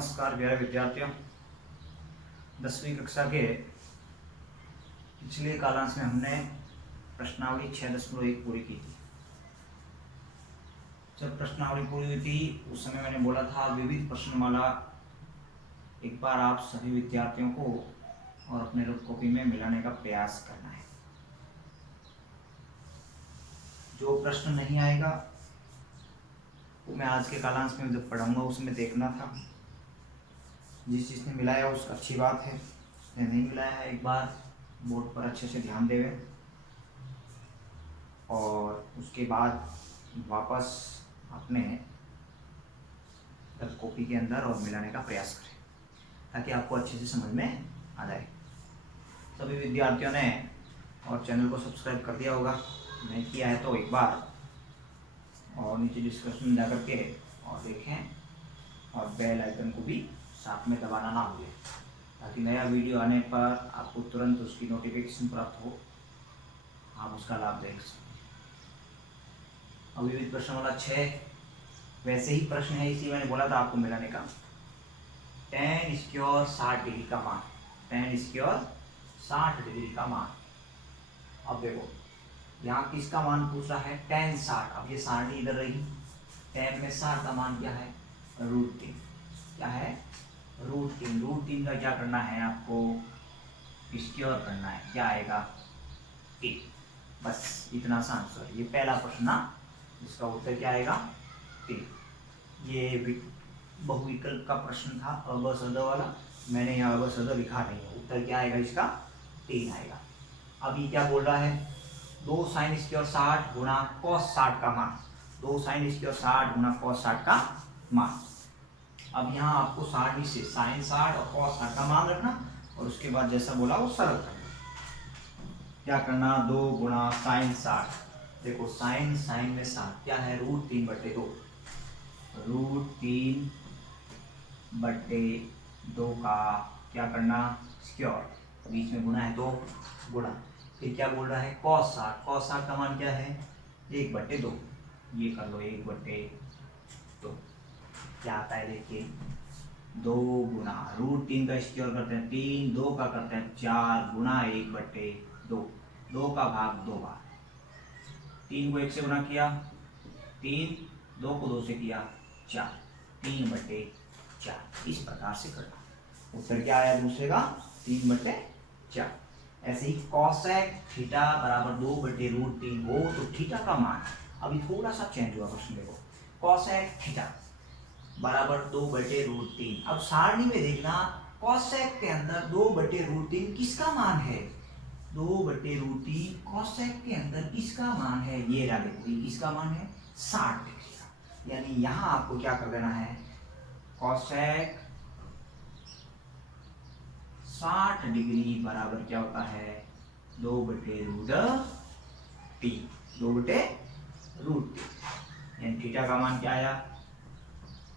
नमस्कार प्यारे विद्यार्थियों। 10वीं कक्षा के पिछले कालांश में हमने प्रश्नावली 6.1 पूरी की थी। जब प्रश्नावली पूरी हुई थी उस समय मैंने बोला था विविध प्रश्नमाला एक बार आप सभी विद्यार्थियों को और अपने रफ कॉपी में मिलाने का प्रयास करना है। जो प्रश्न नहीं आएगा वो मैं आज के कालांश में जब पढ़ाऊंगा उसमें देखना था। जिस जिसने मिलाया उसका अच्छी बात है, नहीं मिलाया है एक बार बोर्ड पर अच्छे से ध्यान देवे और उसके बाद वापस अपने रफ कॉपी के अंदर और मिलाने का प्रयास करें ताकि आपको अच्छे से समझ में आ जाए। सभी विद्यार्थियों ने और चैनल को सब्सक्राइब कर दिया होगा, नहीं किया है तो एक बार और नीचे डिस्क्रिप्शन में जाकर के और देखें और बेल आइकन को भी साथ में दबाना ना भूलें ताकि नया वीडियो आने पर आपको तुरंत उसकी नोटिफिकेशन प्राप्त हो, आप उसका लाभ देख सकें। अभी विविध प्रश्नमाला 6 वैसे ही प्रश्न है, इसी मैंने बोला था आपको मिलाने का। tan स्क्वायर 60 डिग्री का मान, tan स्क्वायर 60 डिग्री का मान। अब देखो यहाँ किसका मान पूछ रहा है, tan 60। अब ये 60 इधर रही, tan में 60 का मान क्या है, √3। क्या है, √3। √3 का क्या करना है आपको, स्क्वायर करना है। क्या आएगा, 1। बस इतना सा आंसर। ये पहला प्रश्न ना, इसका उत्तर क्या आएगा, 3। ये बहुविकल्प का प्रश्न था, अ वाला। मैंने यहाँ अ लिखा नहीं है। उत्तर क्या आएगा इसका, 3 आएगा। अब ये क्या बोल रहा है, 2 sin स्क्वायर 60 गुणा cos 60 का मान। 2 sin स्क्वायर 60 गुणा cos 60 का मान। अब यहाँ आपको 60 से sin 60 और cos 60 का मान रखना और उसके बाद जैसा बोला वो सरल करना। क्या करना, 2 गुणा sin 60। देखो sin में 60 क्या है, √3/2। √3/2 का क्या करना, स्क्वायर, बीच में गुणा है तो गुणा। फिर क्या बोल रहा है, cos 60। cos 60 का मान क्या है, 1/2। ये कर लो 1/2। क्या आता है देखिए, 2 गुणा √3 का स्क्वायर करते हैं 3, 2 का करते हैं 4 गुणा 1/2। 2 का भाग 2 बार, 3 को 1 से गुणा किया 3, 2 को 2 से किया 4, 3/4। इस प्रकार से करना। उत्तर क्या आया दूसरे का, 3/4। ऐसे ही cosec थीटा बराबर 2/√3 हो तो थीटा का मान, अभी थोड़ा सा चेंज हुआ प्रश्न। देखो cosec थीटा बराबर 2/√3। अब सारणी में देखना cosec के अंदर 2/√3 किसका मान है, 2/√3 cosec के अंदर किसका मान है, ये रहा। देखो ये किसका मान है, 60 डिग्री का। यानी यहाँ आपको क्या कर देना है, cosec 60 डिग्री बराबर क्या होता है, 2/√3। 2/√3 यानी थीटा का मान क्या आया,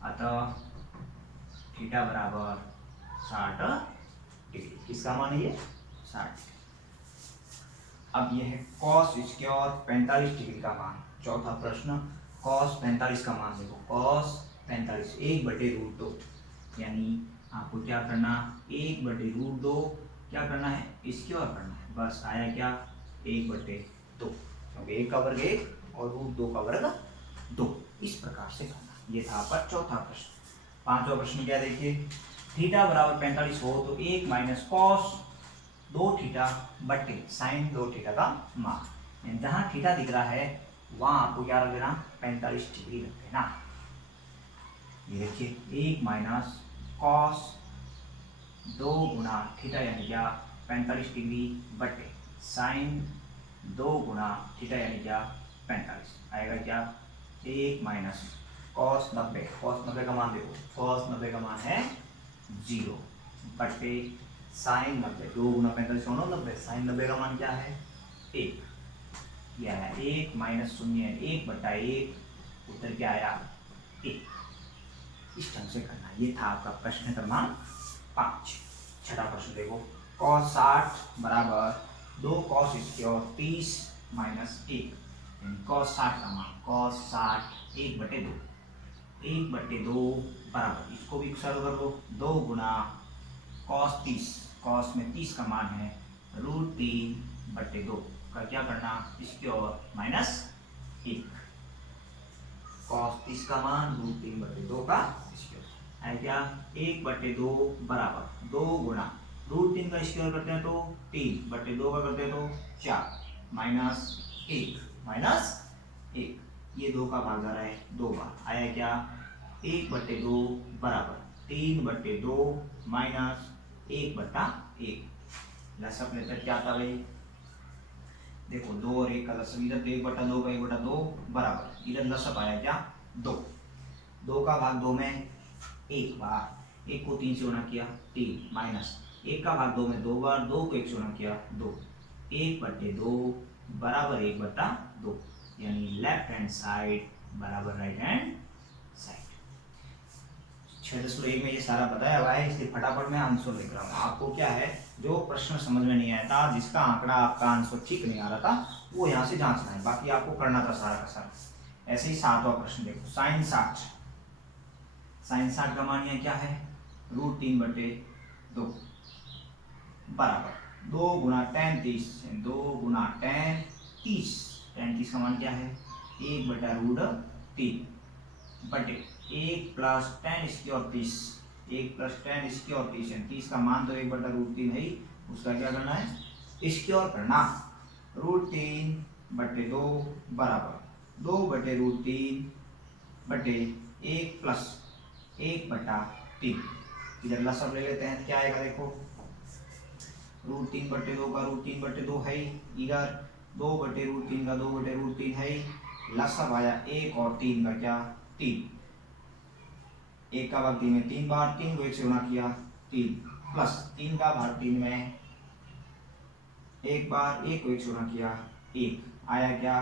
अतः थीटा बराबर 60 डिग्री। किसका मान है ये, 60 डिग्री। अब ये है cos स्क्वायर 45 डिग्री का मान। चौथा प्रश्न, cos 45 का मान। देखो cos 45 1/√2 यानी आपको क्या करना, 1/√2 क्या करना है, स्क्वायर करना है। बस आया क्या, 1/2, क्योंकि 1 का वर्ग 1 और √2 का वर्ग 2। इस प्रकार से करना। ये था आपका चौथा प्रश्न। पांचवा प्रश्न क्या देखिए, थीटा बराबर 45 हो तो 1 - cos 2 थीटा बटे sin 2 थीटा का मान। जहां थीटा दिख रहा है वहां आपको क्या रख देना, 45 डिग्री रख देना। ये देखिए 1 - cos 2 गुणा थीटा यानी क्या, 45 डिग्री बटे sin 2 गुणा थीटा यानी क्या, 45। आएगा क्या, 1 - cos 90। cos 90 का मान देखो, cos 90 का मान है 0 बटे sin 90। 2 गुणा 45 90, sin 90 का मान क्या है, 1। यह है 1 - 0 1/1। उत्तर क्या आया, 1। इस ढंग से करना। ये था आपका प्रश्न क्रमांक 5। छठा प्रश्न देखो, cos 60 बराबर 2 cos स्क्वायर 30 - 1। cos 60 का मान, cos 60 1/2। 1/2 बराबर, इसको भी सॉल्व कर लो, 2 गुना cos 30, cos में 30 का मान है √3/2 का क्या करना, इसकी और -1, cos 30 का मान √3/2 का स्क्वायर है क्या, 1/2 बराबर 2 गुना √3 का स्क्वायर करते हैं तो 3/2 का करते हैं तो 4 -1 ये 2 का भाग जा रहा है 2 बार, आया क्या 1/2 बराबर 3/2 -1/1, लसअप लेते क्या आता भाई, देखो 2 और 1 का लसअप, इधर तो 1/2 का 1/2 बराबर, इधर लसअप आया क्या 2, 2 का भाग 2 में 1 बार, 1 को 3 से गुणा किया 3 माइनस 1 का भाग 2 में 2 बार, 2 को 1 से गुणा किया 2, 1/2 बराबर 1/2, यानी लेफ्ट हैंड साइड बराबर राइट हैंड साइड। 6.1 में ये सारा बताया हुआ है, इसलिए फटाफट मैं आंसर लिख रहा हूँ। आपको क्या है, जो प्रश्न समझ में नहीं आया था, जिसका आंकड़ा आपका आंसर ठीक नहीं आ रहा था, वो यहाँ से जांचना है, बाकी आपको करना था सारा का सारा। ऐसे ही 7वां प्रश्न देखो, sin 60, sin 60 का मान यहाँ क्या है √3/2 बराबर 2 गुना tan 30, 2 गुना tan 30, tan 30 का मान क्या है 1/√3 बटे 1 प्लस tan इसकी और 30, 1 प्लस tan इसकी और 30 है, 30 का मान तो 1/√3 है ही, उसका क्या करना है इसकी और करना, √3/2 बराबर 2/√3 बटे 1 प्लस 1/3, इधर लसअप ले लेते हैं, क्या आएगा देखो, √3/2 का √3/2 है, इधर 2/√3 का 2/√3 है, लसअप आया 1 और 3 का क्या 3, 1 का भाग 3 में 3 बार, 3 को 1 से गुणा किया 3, प्लस 3 का भाग 3 में 1 बार, 1 को 1 से गुणा किया 1, आया क्या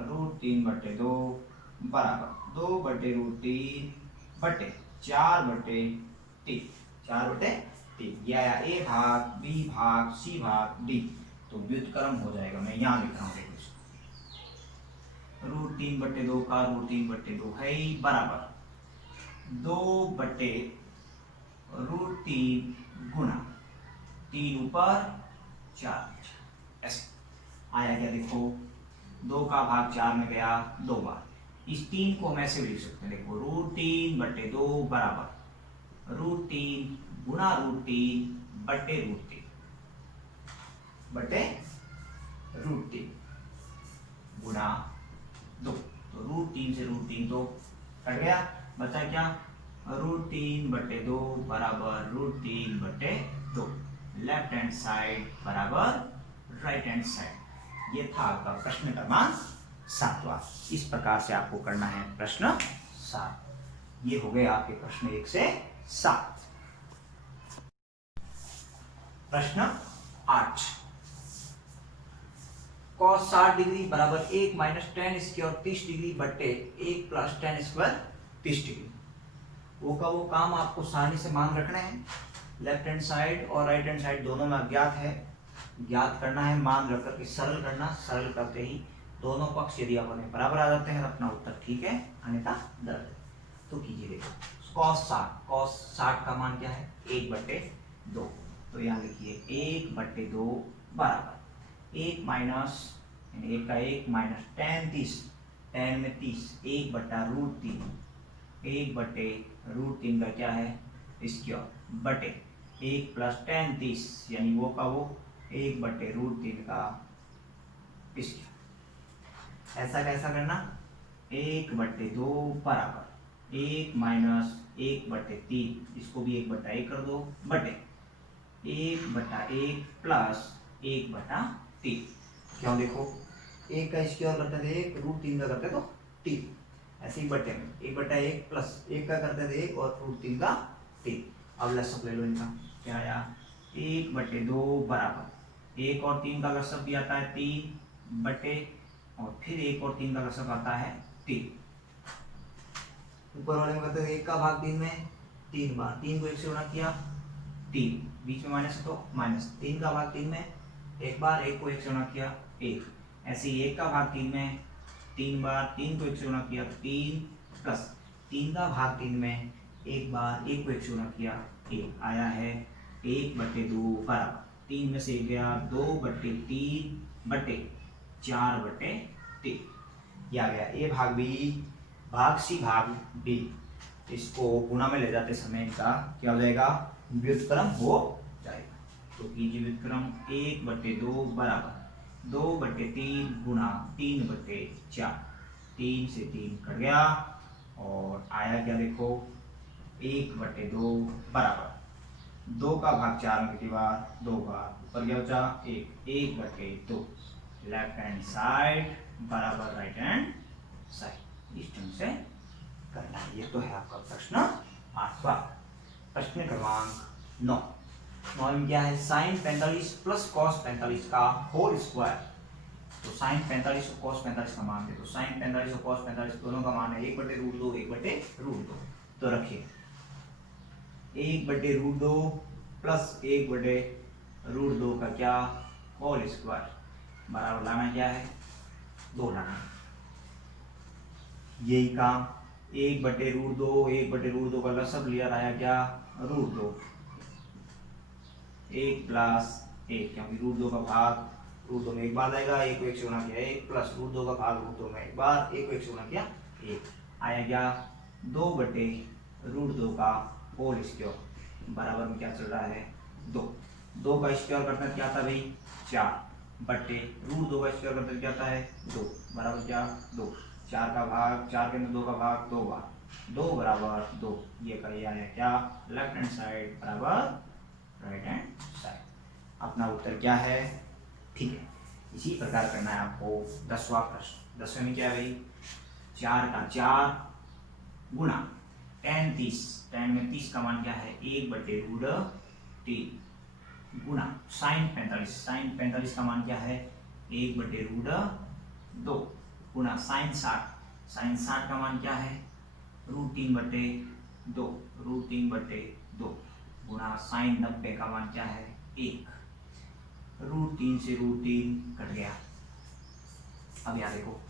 √3/2 बराबर 2/√3 बटे 4/3, 4/3, ये आया ए भाग बी भाग सी भाग डी, तो व्युत्क्रम हो जाएगा, मैं यहाँ लिख रहा हूँ देखो इसको, √3/2 का √3/2 है बराबर 2/√3 गुना 3 ऊपर 4, ऐसे आया क्या देखो, 2 का भाग 4 में गया 2 बार, इस 3 को हम ऐसे भी लिख सकते हैं, देखो √3/2 बराबर √3 गुना √3 बटे √3 गुना 2, तो √3 से √3 तो कट गया, बचा क्या √3/2 बराबर √3/2, लेफ्ट हैंड साइड बराबर राइट हैंड साइड। ये था आपका प्रश्न क्रमांक 7वां। इस प्रकार से आपको करना है प्रश्न 7। ये हो गए आपके प्रश्न 1 से 7। प्रश्न 8, cos 60 डिग्री बराबर 1 माइनस tan स्क्वायर 30 डिग्री बटे 1 प्लस tan स्क्वायर 30 डिग्री। वो का वो काम आपको सारणी से मान रखना है, लेफ्ट हैंड साइड और राइट हैंड साइड दोनों में अज्ञात है, ज्ञात करना है, मान रख करके सरल करना, सरल करते ही दोनों पक्ष यदि अपने बराबर आ जाते हैं अपना उत्तर ठीक है, अन्यथा गलत है। तो कीजिए देखो cos 60 का मान क्या है 1/2, तो यहाँ लिखिए 1/2 बराबर 1 माइनस 1 का 1 माइनस tan 30, tan में 30 1/√3, 1/√3 का क्या है स्क्वायर बटे 1 प्लस tan 30 यानी वो का वो 1/√3 का स्क्वायर। ऐसा कैसा करना 1/2 बराबर 1 माइनस 1/3, इसको भी 1/1 कर दो बटे 1/1 प्लस 1/3। क्यों देखो 1 का स्क्वायर करते थे 1, √3 का करते तो 3, ऐसे ही बटे में 1/1 प्लस 1 का करते थे 1 और √3 का 3। अब लसअप ले लो इनका, क्या आया 1/2 बराबर 1 और 3 का लसअप भी आता है 3 बटे, और फिर 1 और 3 का लसअप आता है 3। ऊपर वाले में करते थे 1 का भाग 3 में 3 बार, 3 को 1 से गुणा किया 3, बीच में माइनस है तो माइनस, 3 का भाग 3 में 1 बार, 1 को 1 से गुणा किया 1, ऐसे ही 1 का भाग 3 में 3 बार, 3 को 1 से गुणा किया 3 प्लस 3 का भाग 3 में एक बार एक को 1 से गुना किया, 1 आया है 1/2 बराबर 3 में से 1 गया 2/3/4/3 ये आ गया ए भाग बी भाग सी भाग बी। इसको गुणा में ले जाते समय इनका क्या हो जाएगा, व्युत्क्रम हो जाएगा। तो कीजिए व्युत्क्रम 1/2 बराबर 2/3 गुणा 3/4, 3 से 3 कट गया और आया क्या देखो 1/2 बराबर 2 का भाग 4 में कितनी बार 2 बार, ऊपर क्या बचा 1/2 लेफ्ट हैंड साइड बराबर राइट हैंड साइड। इस ढंग से करना है। ये तो है आपका प्रश्न 8वां। प्रश्न क्रमांक 9 में क्या है साइन 45 प्लस कॉस 45 का होल स्क्वायर। तो साइन 45 और कॉस 45 का मान है, तो साइन 45 और कॉस 45 दोनों का मान है 1/√2 1/√2। तो रखिए 1/√2 प्लस 1/√2 का क्या होल स्क्वायर बराबर लाना क्या है 2 लाना है। यही काम 1/√2 1/√2 का लसब लिया आया क्या √2 1 प्लस 1 क्योंकि √2 का भाग √2 में एक बार आएगा, 1 को 1 से गुणा किया 1 प्लस √2 का भाग √2 में एक बार 1 को 1 से गुणा किया 1 आया क्या 2/√2 का होल स्क्वायर बराबर में क्या चल रहा है 2 का स्क्वायर करते क्या था भाई 4 बटे √2 का स्क्वायर करते क्या था है 2 बराबर क्या 2, 4 का भाग 4 के अंदर 2 का भाग 2 बार 2 बराबर 2। ये का ये आया क्या लेफ्ट हैंड साइड बराबर राइट हैंड साइड। अपना उत्तर क्या है ठीक है। इसी प्रकार करना है आपको 10वां प्रश्न। 10वें में क्या है भाई 4 का 4 गुणा tan 30, tan में 30 का मान क्या है 1/√3 गुणा साइन 45, साइन 45 का मान क्या है 1/√2 गुणा साइन 60, साइन 60 का मान क्या है √3/2, √3/2 गुणा साइन 90 का मान क्या है 1, √3 से √3 कट गया। अब यहाँ देखो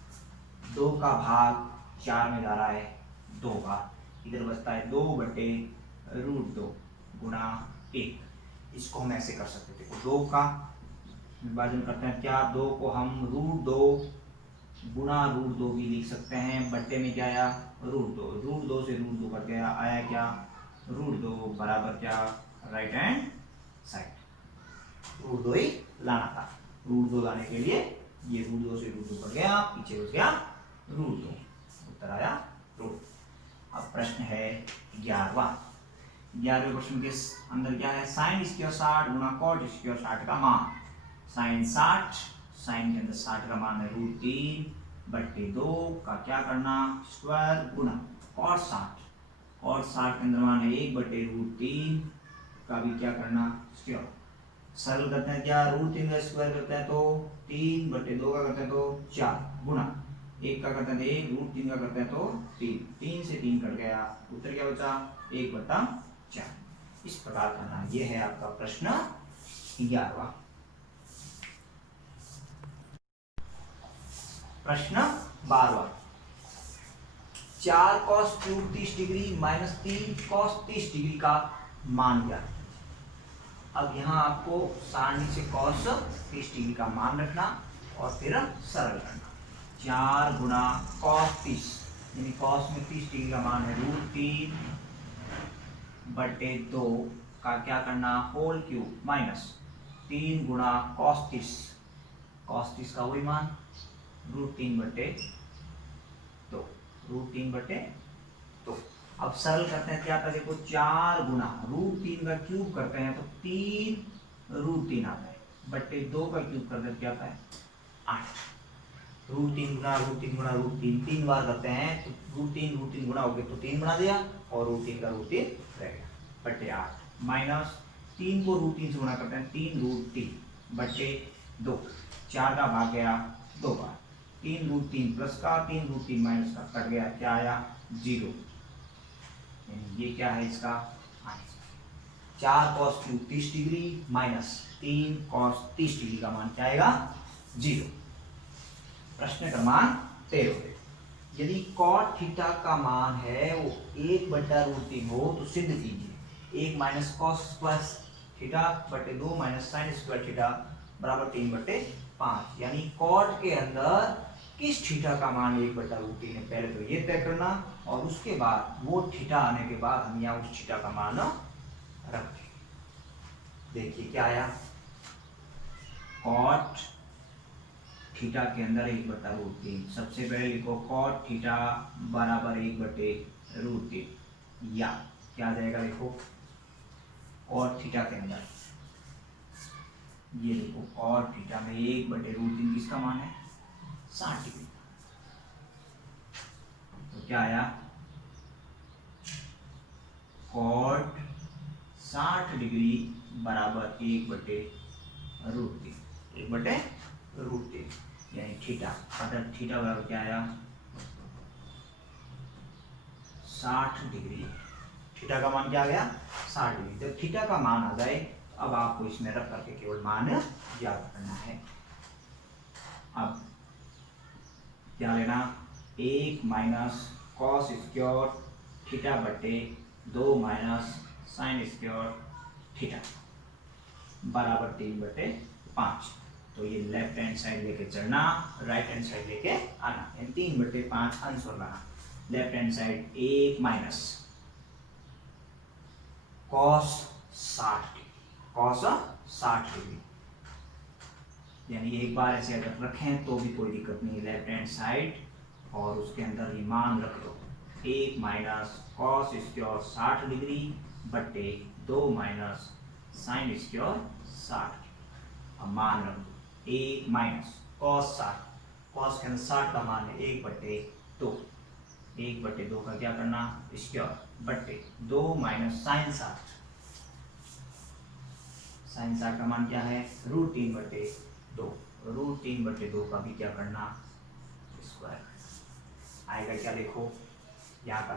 2 का भाग 4 में जा रहा है 2 बार, इधर बचता है 2/√2 गुणा 1। इसको हम ऐसे कर सकते थे 2 का विभाजन करते हैं क्या 2 को हम √2 गुणा √2 भी लिख सकते हैं, बट्टे में क्या आया √2 से √2 कट गया आया क्या √2 बराबर क्या राइट हैंड साइड। √2 ही लाना था, √2 लाने के लिए ये √2 से √2 कट गया पीछे बच गया √2, उत्तर आया √2। अब प्रश्न है 11वां। 11वें प्रश्न के अंदर क्या है साइन स्क्वायर 60 गुणा कॉट स्क्वायर 60 का मान। साइन 60, साइन के अंदर 60 का मान है √3/2 का क्या करना स्क्वायर गुणा कॉट 60, कॉट 60 के अंदर मान है 1/√3 का भी क्या करना स्क्वायर। सरल करते हैं क्या √3 का स्क्वायर करते हैं तो 3/2 का करते हैं तो 4 गुणा 1 का करते हैं 1, √3 का करते हैं तो 3, 3 से 3 कट गया, उत्तर क्या बचा 1/4। इस प्रकार करना। ये है आपका प्रश्न 11वां। प्रश्न 12वां 4 cos cube 30 degree minus 3 cos 30 degree का मान ज्ञात। अब यहाँ आपको सारणी से cos 30 डिग्री का मान रखना और फिर सरल करना। 4 गुणा cos 30 यानी cos में 30 डिग्री का मान है √3/2 का क्या करना होल क्यूब माइनस 3 गुणा cos 30, cos 30 का वही मान √3/2, √3/2। अब सरल करते हैं क्या था देखो 4 गुणा √3 का क्यूब करते हैं तो 3 √3 आता है, बट्टे 2 का क्यूब करते हैं क्या आता है 8, √3 गुणा √3 गुणा √3 3 बार करते हैं तो √3 गुणा हो गया तो 3 बना दिया और √3 का √3 रह गया बट्टे 8 माइनस 3 को √3 से गुणा करते हैं 3 √3 बट्टे 2, 4 का भाग गया 2 बार, 3 √3 प्लस का 3 √3 माइनस का कट गया क्या आया 0। ये क्या है इसका answer 4 cos cube 30 degree minus 3 cos 30 degree का मान क्या आएगा 0। प्रश्न क्रमांक 13। यदि कॉट थीटा का मान है वो 1/√3 हो तो सिद्ध कीजिए 1 माइनस कॉस प्लस थीटा बटे 2 माइनस साइन स्क्वायर थीटा बराबर 3/5। यानी कॉट के अंदर किस थीटा का मान 1/√3 है, पहले तो ये तय करना और उसके बाद वो थीटा आने के बाद हम यहाँ उस थीटा का मान रख देंगे। देखिए क्या आया, कॉट थीटा के अंदर 1/√3। सबसे पहले लिखो कॉट थीटा बराबर 1/√3 या क्या आ जाएगा, लिखो कॉट थीटा के अंदर ये लिखो कॉट थीटा में 1/√3 किसका मान है, 60 डिग्री। तो क्या आया, कॉट 60 डिग्री बराबर 1/√3 यानी थीटा, अगर थीटा बराबर क्या आया 60 डिग्री। थीटा का मान क्या आ गया 60 डिग्री। जब थीटा का मान आ जाए अब आपको इसमें रख करके केवल मान ज्ञात करना है। अब क्या लेना, 1 माइनस कॉस स्क्वायर थीटा बटे 2 माइनस साइन स्क्वायर थीटा बराबर 3/5। तो ये लेफ्ट हैंड साइड लेके चलना, राइट हैंड साइड लेके आना, 3/5 आंसर लाना। Left hand side 1 minus cos 60 degree, यानी एक बार ऐसे अगर रखें तो भी कोई दिक्कत नहीं, लेफ्ट हैंड साइड और उसके अंदर ये मान रख दो 1 माइनस कॉस स्क्वायर 60 डिग्री बटे 2 माइनस साइन स्क्वायर 60। अब मान रख दो 1 माइनस कॉस 60, कॉस के अंदर 60 का मान है 1/2, 1/2 का क्या करना स्क्वायर बटे 2 माइनस साइन 60, साइन 60 का मान क्या है √3/2, √3/2 का भी क्या करना स्क्वायर आएगा। क्या देखो यहाँ का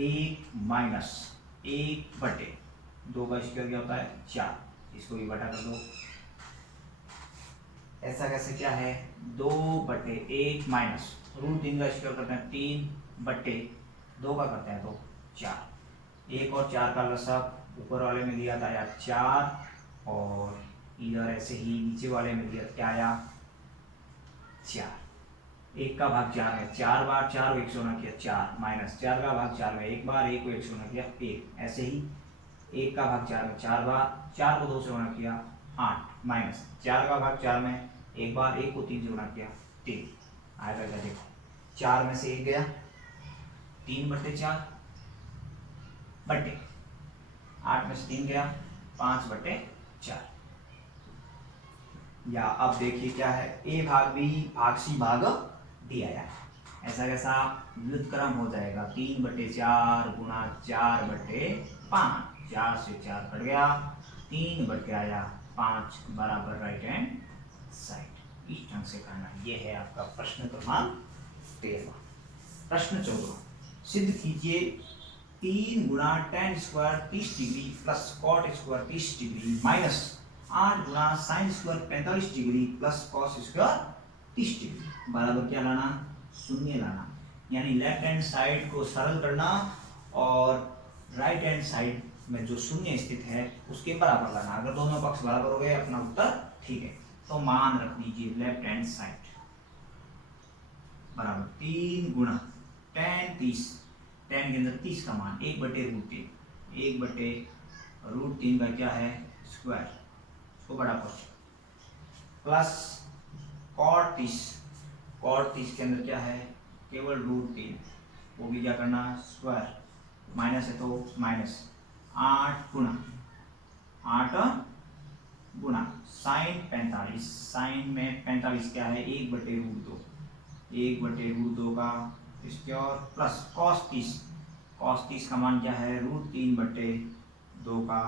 1 माइनस 1/2 का स्क्वायर क्या होता है 4, इसको भी बटा कर दो। ऐसा कैसे क्या है 2/1 माइनस √3 का स्क्वायर करते हैं 3/2 का करते हैं तो 4, 1 और 4 का लसाअ ऊपर वाले में दिया था आया 4 और इधर ऐसे ही नीचे वाले में दिया क्या आया 4। 1 का भाग 4 है, 4 बार 4 को 1 से गुणा किया 4 माइनस 4 का भाग 4 में 1 बार 1 को 1 से गुणा किया 1, ऐसे ही 1 का भाग 4 में 4 बार 4 को 2 से गुणा किया 8 माइनस 4 का भाग 4 में 1 बार 1 को 3 से गुणा किया 3 आएगा। क्या देखो 4 में से 1 गया 3/4 बटे 8 में से 3 गया 5/4। या अब देखिए क्या है a भाग b भाग c भाग d आया, ऐसा कैसा व्युत्क्रम हो जाएगा 3/4 गुणा 4/5, 4 से 4 कट गया 3/5 बराबर राइट हैंड साइड। इस ढंग से करना, ये है आपका प्रश्न क्रमांक 13। प्रश्न 14, सिद्ध कीजिए 3 गुणा tan square 30 degree plus cot square 30 degree minus 8 गुणा sine square 45 degree plus cos square 30 degree बराबर क्या लाना शून्य लाना। यानी लेफ्ट हैंड साइड को सरल करना और राइट हैंड साइड में जो शून्य स्थित है उसके बराबर लाना। अगर दोनों पक्ष बराबर हो गए अपना उत्तर ठीक है। तो मान रख दीजिए लेफ्ट हैंड साइड बराबर 3 गुणा tan 30, tan के अंदर 30 का मान 1/√3, 1/√3 का क्या है स्क्वायर, इसको बड़ा कर प्लस cot 30 के अंदर क्या है केवल √3, वो भी क्या करना स्क्वायर, माइनस है तो माइनस 8 गुणा साइन 45, साइन में 45 क्या है 1/√2, 1/√2 का स्क्वायर प्लस cos 30 का मान क्या है √3/2 का,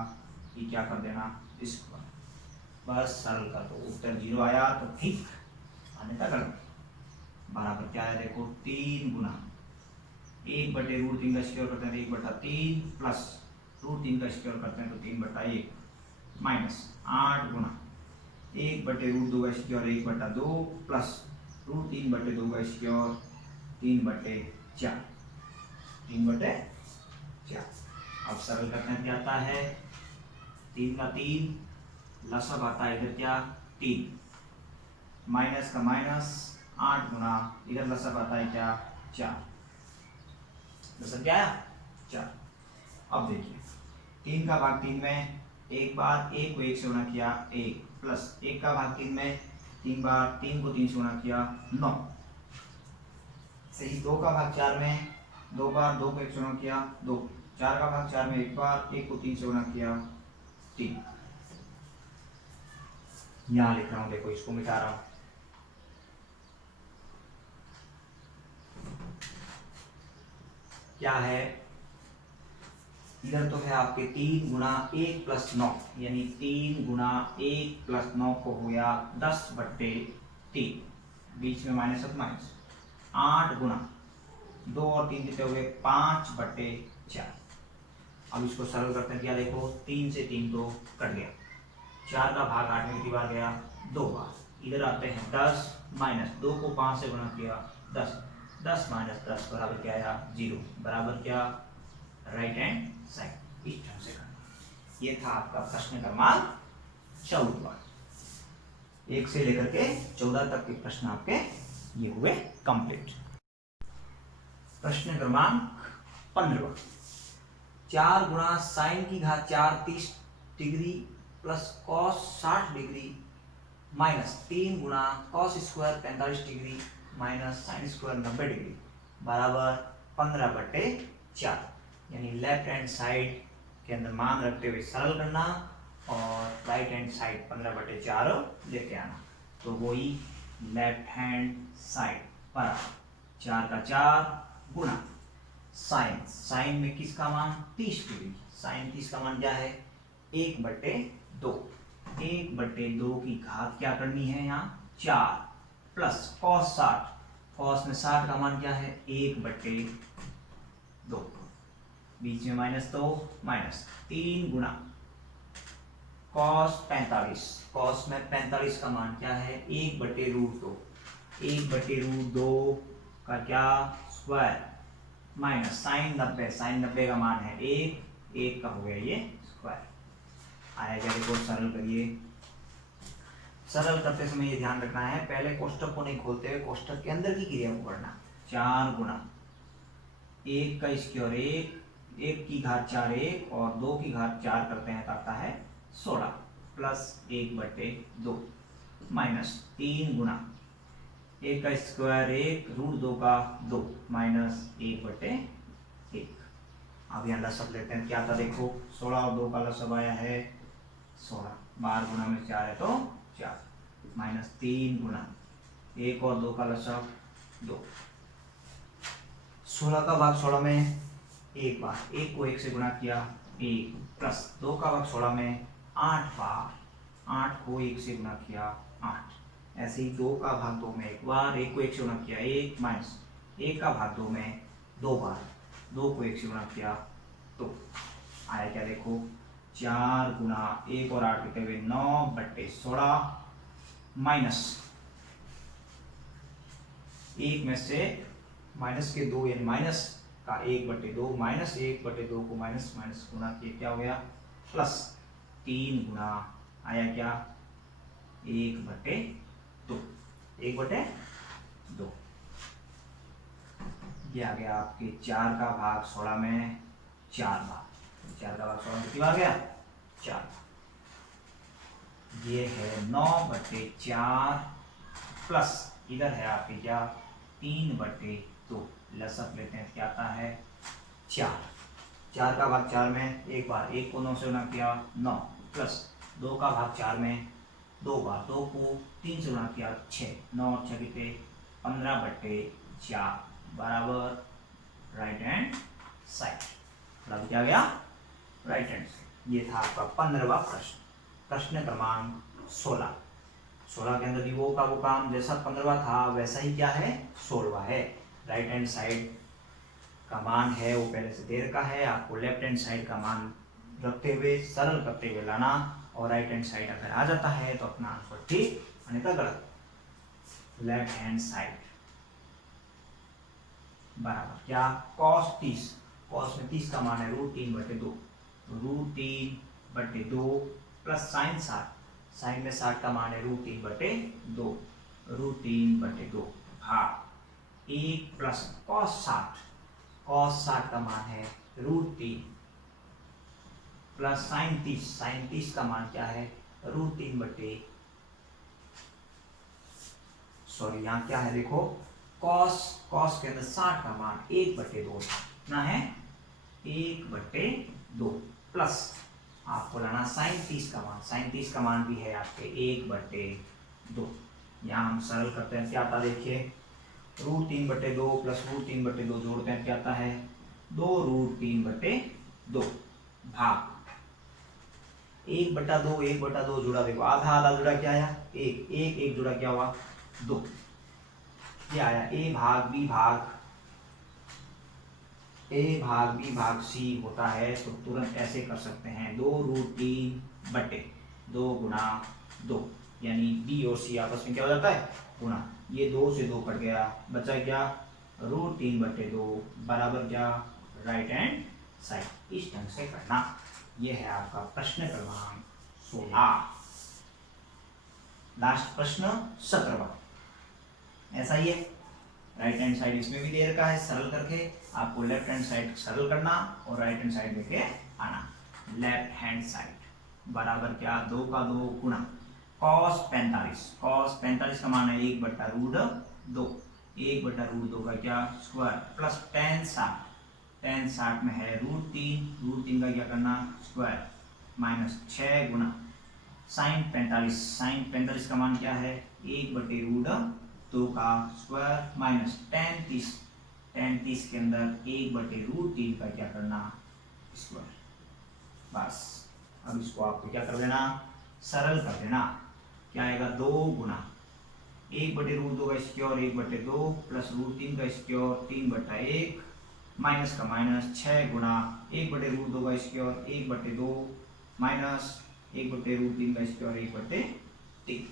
ये क्या कर देना स्क्वायर। बस सरल कर दो, उत्तर 0 आया तो ठीक, अन्यथा गलत। बराबर क्या है देखो 3 गुणा 1/√3 का स्क्वायर करते हैं 1/3 प्लस √3 का स्क्वायर करते हैं तो 3/1 माइनस 8 गुणा 1/√2 का स्क्वायर 1/2 प्लस रूट 3/2 का स्क्वायर 3/4, 3/4। अब सरल करते हैं क्या आता है, 3 का 3, लसब आता है इधर क्या 3, माइनस का माइनस 8 गुना इधर लसब आता है क्या 4, लसब क्या आया 4। अब देखिए 3 का भाग 3 में एक बार 1 को 1 से गुणा किया 1, प्लस 1 का भाग 3 में 3 बार 3 को 3 से गुणा किया 9, सही। 2 का भाग 4 में 2 बार 2 को 1 से गुणा किया 2, 4 का भाग 4 में एक बार 1 को 3 से गुणा किया 3। यहाँ लिख रहा हूं, देखो इसको मिटा रहा हूं, क्या है इधर तो है आपके 3 गुना 1 प्लस 9, यानी 3 गुना 1 प्लस 9 को हो गया 10/3, बीच में माइनस और माइनस, 8 गुना 2 और 3 कितने हो गए 5/4। अब इसको सरल करते हैं, क्या देखो 3 से 3 तो कट गया, 4 का भाग 8 में कितनी बार गया 2 बार, इधर आते हैं 10 माइनस 2 को 5 से गुणा किया 10, 10 माइनस 10 बराबर क्या आया 0, बराबर क्या राइट हैंड साइड। इस ढंग से करना। ये था आपका प्रश्न क्रमांक 14, 1 से लेकर के 14 तक के प्रश्न आपके ये हुए कंप्लीट। प्रश्न क्रमांक 15, 4 गुणा साइन की घात 4 30 degree plus cos 60 degree minus 3 गुणा cos square 45 degree minus sine square 90 degree बराबर 15/4, यानी लेफ्ट हैंड साइड के अंदर मान रखते हुए सरल करना और राइट हैंड साइड 15/4 लेके आना। तो वही लेफ्ट हैंड साइड पर 4 का 4 गुणा साइन, साइन में किसका मान 30 डिग्री, साइन 30 का मान क्या है 1/2, 1/2 की घात क्या करनी है यहाँ 4, प्लस कॉस 60, कॉस में 60 का मान क्या है 1/2, बीच में माइनस तो माइनस 3 गुणा कॉस 45, कॉस में 45 का मान क्या है 1/√2, 1/√2 का क्या स्क्वायर माइनस साइन 90, साइन 90 का मान है 1 का हो गया ये स्क्वायर आया। क्या देखो सरल करिए, सरल करते समय ये ध्यान रखना है पहले कोष्टक को नहीं खोलते हुए कोष्टक के अंदर की क्रिया को करना। 4 गुणा 1 का स्क्वायर 1 की घात 4 1 और 2 की घात 4 करते हैं तो आता है 16 प्लस 1/2 माइनस 3 गुणा 1 का स्क्वायर 1 √2 का 2 माइनस 1/1। अब यहाँ लसब लेते हैं, क्या था देखो 16 और 2 का लसब आया है 16, 12 गुणा में 4 है तो 4 माइनस 3 गुणा 1 और 2 का लसब 2, 16 का भाग 16 में एक बार 1 को 1 से गुणा किया 1, प्लस 2 का भाग 16 में 8 बार 8 को 1 से गुणा किया 8, ऐसे ही 2 का भाग 2 में एक बार 1 को 1 से गुणा किया 1, माइनस 1 का भाग 2 में 2 बार 2 को 1 से गुणा किया तो आया क्या देखो 4 गुणा 1 और 8 कितने हुए 9/16 माइनस 1 में से माइनस के 2 यानी माइनस का 1/2 माइनस 1/2 को माइनस माइनस गुणा किए क्या हो गया प्लस 3 गुणा आया क्या 1/2, 1/2 ये आ गया आपके 4 का भाग 16 में 4 बार, 4 का भाग 16 में कितनी बार गया 4, ये है 9/4 प्लस इधर है आपके क्या 3/2, लसअप लेते हैं क्या आता है 4, 4 का भाग 4 में एक बार 1 को 9 से गुणा किया 9, प्लस 2 का भाग 4 में 2 बार 2 को 3 से गुणा किया 6, 9 और 6 कितने 15/4 बराबर राइट हैंड साइड, बराबर क्या गया राइट हैंड साइड। ये था आपका 15वां प्रश्न। प्रश्न क्रमांक 16, 16 के अंदर भी वो काम जैसा 15वां था वैसा ही क्या है 16वां है। राइट हैंड साइड का मान है वो पहले से दे रखा है, आपको लेफ्ट हैंड साइड का मान रखते हुए सरल करते हुए लाना और राइट हैंड साइड अगर आ जाता है तो अपना आंसर ठीक अन्यथा गलत। लेफ्ट हैंड साइड बराबर क्या, cos 30, cos में 30 का मान है √3/2, √3/2 प्लस sin 60, sin में 60 का मान है √3/2, √3/2 भाग 1 प्लस cos 60, cos 60 का मान है √3 प्लस sin 30, sin 30 का मान क्या है √3 सॉरी यहाँ क्या है देखो, cos के अंदर 60 का मान 1/2 कितना है 1/2 प्लस आपको लाना sin 30 का मान, sin 30 का मान भी है आपके 1/2। यहाँ हम सरल करते हैं क्या आता देखिए, √3/2 प्लस √3/2 जोड़ते हैं क्या आता है 2√3/2 भाग 1/2, 1/2 जुड़ा देखो, आधा आधा जुड़ा क्या आया 1, 1 1 जुड़ा क्या हुआ 2, ये आया a भाग b भाग c होता है, तो तुरंत ऐसे कर सकते हैं 2√3/2 गुणा 2, यानी b और c आपस में क्या हो जाता है गुणा, ये 2 से 2 कट गया, बचा क्या √3/2 बराबर क्या राइट हैंड साइड। इस ढंग से करना। ये है आपका प्रश्न क्रमांक 16। लास्ट प्रश्न 17वां ऐसा ही है, राइट हैंड साइड इसमें भी दे रखा है, सरल करके आपको लेफ्ट हैंड साइड सरल करना और राइट हैंड साइड लेके आना। लेफ्ट हैंड साइड बराबर क्या 2 का 2 गुणा cos 45 का मान है 1/√2, 1/√2 का क्या स्क्वायर प्लस tan 60 में है √3 का क्या करना स्क्वायर माइनस 6 गुणा sin 45 का मान क्या है 1/√2 का स्क्वायर माइनस tan 30 के अंदर 1/√3 का क्या करना स्क्वायर। बस अब इसको आपको क्या कर लेना सरल कर देना, क्या आएगा 2 गुना 1/√2 का स्क्वायर 1/2 प्लस √3 का स्क्वायर 3/1 माइनस का माइनस 6 गुना 1/√2 का स्क्वायर 1/2 माइनस 1/√3 का स्क्वायर 1/3।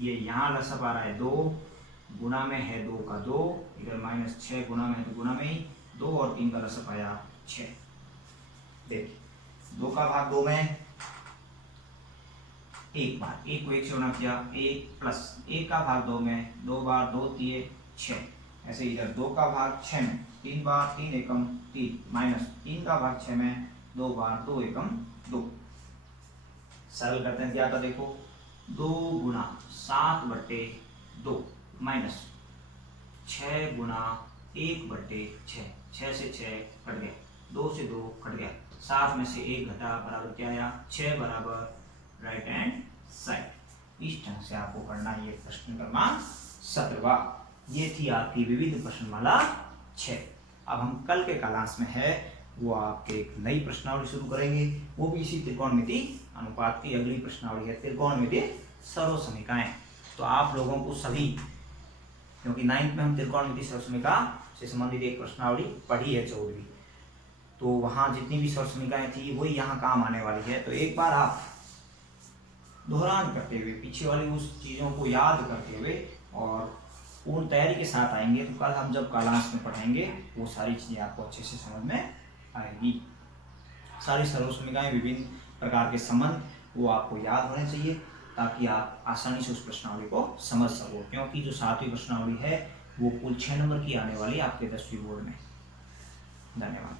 ये यहाँ लसअप आ रहा है 2, गुना में है 2 का 2, इधर माइनस 6 गुना में है तो गुना में ही 2 और 3 का लसअप आया 6। देखिए 2 का भाग 2 में एक बार, 1 को 1 से गुणा किया 1 प्लस 1 का भाग 2 में 2 बार 2 3 6, ऐसे इधर 2 का भाग 6 में 3 बार 3 एकम 3 माइनस 3 का भाग 6 में 2 बार 2 एकम 2। सरल करते हैं क्या था देखो 2 गुना 7/2 माइनस 6 गुना 1/6, 6 से 6 कट गया, 2 से 2 कट गया, 7 में से 1 घटा बराबर क्या आया 6 बराबर राइट हैंड साइड। इस ढंग से आपको करना है ये प्रश्न क्रमांक 17वां। ये थी आपकी विविध प्रश्नमाला 6। अब हम कल के क्लास में है वो आपके एक नई प्रश्नावली शुरू करेंगे, वो भी इसी त्रिकोणमिति अनुपात की अगली प्रश्नावली है त्रिकोणमिति सर्वसमीकाएं। तो आप लोगों को सभी, क्योंकि 9th में हम त्रिकोणमिति सर्वसमीका से संबंधित एक प्रश्नावली पढ़ी है 14वीं, तो वहाँ जितनी भी सर्वसमीकाएं थी वही यहाँ काम आने वाली है। तो एक बार आप दोहरान करते हुए पीछे वाली उस चीज़ों को याद करते हुए और पूर्ण तैयारी के साथ आएंगे, तो कल हम जब क्लास में पढ़ेंगे वो सारी चीज़ें आपको अच्छे से समझ में आएगी। सारी सर्वसमीकाएं विभिन्न प्रकार के संबंध वो आपको याद होने चाहिए ताकि आप आसानी से उस प्रश्नावली को समझ सको, क्योंकि जो 7वीं प्रश्नावली है वो कुल 6 नंबर की आने वाली आपके 10वीं बोर्ड में। धन्यवाद।